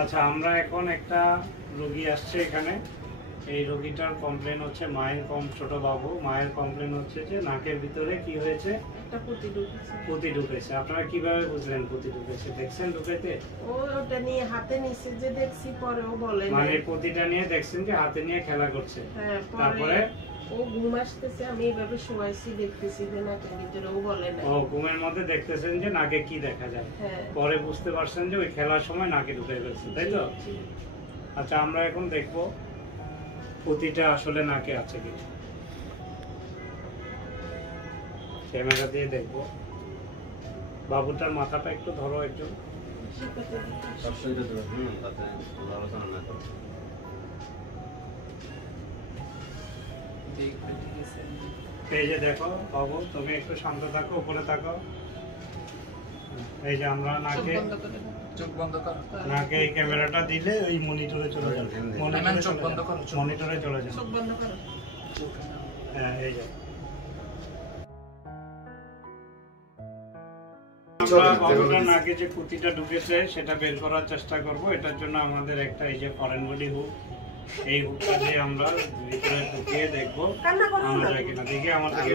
আচ্ছা, আমরা এখন একটা রোগী আসছে এখানে। এই রোগীটার কমপ্লেন হচ্ছে ছোট বাবু মায়ের কমপ্লেন হচ্ছে যে নাকের ভিতরে কি হয়েছে, একটা পুঁতি ঢুকেছে। আপনারা কিভাবে বুঝলেন পুঁতি ঢুকেছে? দেখছেন ঢুকাইতে? ওটা নিয়ে হাতে নিছে যে দেখছি, পরে ও বলে মানে পুঁতিটা নিয়ে দেখছেন যে হাতে নিয়ে খেলা করছে। হ্যাঁ, তারপরে ও ঘুম আসতেছে, আমি এইভাবে শোয়াইছি, দেখতেছি যে নাকের ভিতরে, ও বলে না। ও ঘুমের মধ্যে দেখতেছেন যে নাকে কি দেখা যায়। হ্যাঁ, পরে বুঝতে পারছেন যে ওই খেলার সময় নাকে ঢুকে ফেলছে, তাই তো? আচ্ছা, আমরা এখন দেখবো পুঁতিটা আসলে নাকে আছে কি। ক্যামেরা দিয়ে দেখবো। বাবুটার মাথাটা একটু ধরো একটু। এই যে দেখো বাবু, তুমি একটু শান্ত থাকো, উপরে থাকো। এই যে আমরা নাকে নাকে এই ক্যামেরাটা দিলে ওই মনিটরে চলে যাবে। মনিটরে চলে যাবে। হ্যাঁ, এই যে আমরা বাবুটার নাকে যে পুঁতিটা ঢুকেছে সেটা বের করার চেষ্টা করব। এটার জন্য আমাদের একটা এই যে ফরেন বডি হুক, এই হুকটা দিয়ে আমরা ভিতরে ঢুকিয়ে দেখবো আমরা কিনা। দেখি আমাদেরকে